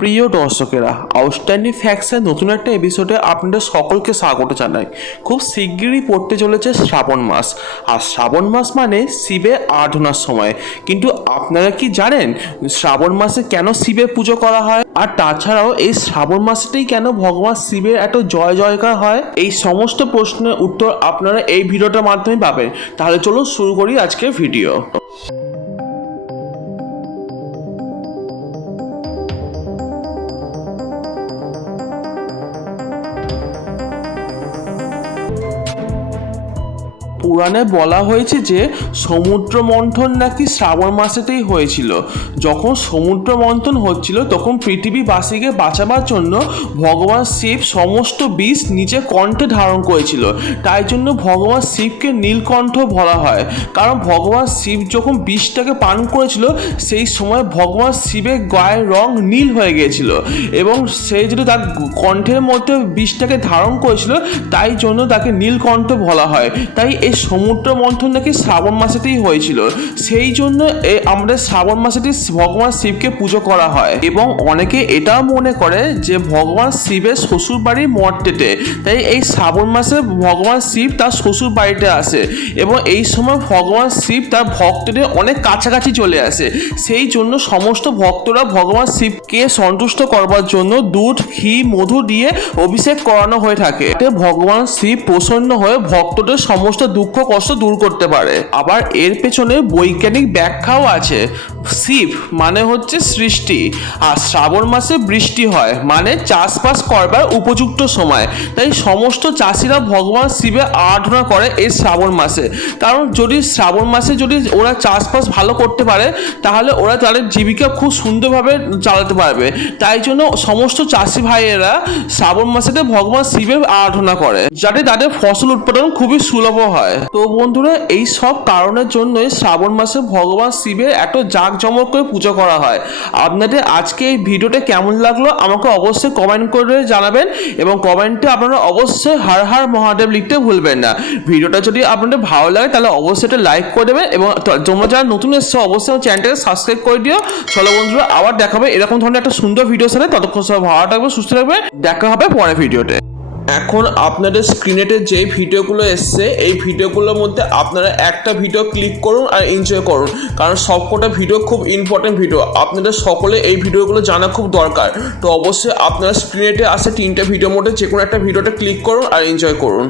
প্রিয় দর্শকেরা আউটস্ট্যান্ডিং ফ্যাক্টসের নতুন একটা এপিসোডে আপনাদের সকলকে স্বাগত জানাই। খুব শিগগিরই পড়তে চলেছে শ্রাবণ মাস। আর শ্রাবণ মাস মানে শিবের আরাধনার সময়। কিন্তু আপনারা কি জানেন শ্রাবণ মাসে কেন শিবের পুজো করা হয়? আর তাছাড়াও এই শ্রাবণ মাসেতেই কেন ভগবান শিবের এত জয় জয়কার হয়? এই সমস্ত প্রশ্নের উত্তর আপনারা এই ভিডিওটার মাধ্যমে পাবেন। তাহলে চলুন শুরু করি আজকের ভিডিও পুরাণে বলা হয়েছে যে সমুদ্র মন্থন নাকি শ্রাবণ মাসেতেই হয়েছিল। যখন সমুদ্র মন্থন হচ্ছিল, তখন পৃথিবীবাসীকে বাঁচাবার জন্য ভগবান শিব সমস্ত বিষ নিজে কণ্ঠে ধারণ করেছিল। তাই জন্য ভগবান শিবকে নীলকণ্ঠ বলা হয়। কারণ ভগবান শিব যখন বিষটাকে পান করেছিল, সেই সময় ভগবান শিবের গায়ের রং নীল হয়ে গিয়েছিল এবং সে যদি তার কণ্ঠের মধ্যে বিষটাকে ধারণ করেছিল, তাই জন্য তাকে নীলকণ্ঠ বলা হয়। তাই এই সমুদ্র মন্থন নাকি শ্রাবণ মাসেতেই হয়েছিল। সেই জন্য আমাদের শ্রাবণ মাসেতেই ভগবান শিবকে পুজো করা হয়। এবং অনেকে এটাও মনে করে যে ভগবান শিবের শ্বশুর বাড়ির মর্তেতে। তাই এই শ্রাবণ মাসে ভগবান শিব তার শ্বশুর বাড়িতে আসে। এবং এই সময় ভগবান শিব তার ভক্তদের অনেক কাছাকাছি চলে আসে। সেই জন্য সমস্ত ভক্তরা ভগবান শিবকে সন্তুষ্ট করবার জন্য দুধ, ঘি, মধু দিয়ে অভিষেক করানো হয়ে থাকে। ভগবান শিব প্রসন্ন হয়ে ভক্তদের সমস্ত দুঃখ কষ্ট দূর করতে পারে। আবার এর পেছনে বৈজ্ঞানিক ব্যাখ্যাও আছে। শিব মানে হচ্ছে সৃষ্টি আর শ্রাবণ মাসে বৃষ্টি হয় মানে চাষবাস করবার উপযুক্ত সময়। তাই সমস্ত চাষিরা ভগবান শিবের আরাধনা করে এই শ্রাবণ মাসে। কারণ যদি শ্রাবণ মাসে যদি ওরা চাষবাস ভালো করতে পারে, তাহলে ওরা তাদের জীবিকা খুব সুন্দরভাবে চালাতে পারবে। তাই জন্য সমস্ত চাষি ভাইয়েরা শ্রাবণ মাসেতে ভগবান শিবের আরাধনা করে, যাতে তাদের ফসল উৎপাদন খুবই সুলভ হয়। তো বন্ধুরা, এই সব কারণের জন্যই শ্রাবণ মাসে ভগবান শিবের এত জাঁকজমক করে পুজো করা হয়। আপনাদের আজকে এই ভিডিওটা কেমন লাগল আমাকে অবশ্যই কমেন্ট করে জানাবেন এবং কমেন্টে আপনারা অবশ্যই হার হার মহাদেব লিখতে ভুলবেন না। ভিডিওটা যদি আপনাদের ভালো লাগে তাহলে অবশ্যই এটা লাইক করে দেবেন এবং তোমরা যারা নতুন এসছো, অবশ্যই চ্যানেলটাকে সাবস্ক্রাইব করে দিও। চলো বন্ধুরা, আবার দেখাবে এরকম ধরনের একটা সুন্দর ভিডিও সাথে। ততক্ষণ সব ভালো থাকবে, সুস্থ থাকবে। দেখা হবে পরে ভিডিওতে এখন আপনাদের স্ক্রিনেটে যে ভিডিওগুলো এসছে, এই ভিডিওগুলোর মধ্যে আপনারা একটা ভিডিও ক্লিক করুন আর এনজয় করুন। কারণ সবকটা ভিডিও খুব ইম্পর্টেন্ট ভিডিও আপনাদের সকলে এই ভিডিওগুলো জানা খুব দরকার। তো অবশ্যই আপনারা স্ক্রিনেটে আসে তিনটে ভিডিওর মধ্যে যে কোনো একটা ভিডিওটা ক্লিক করুন আর এনজয় করুন।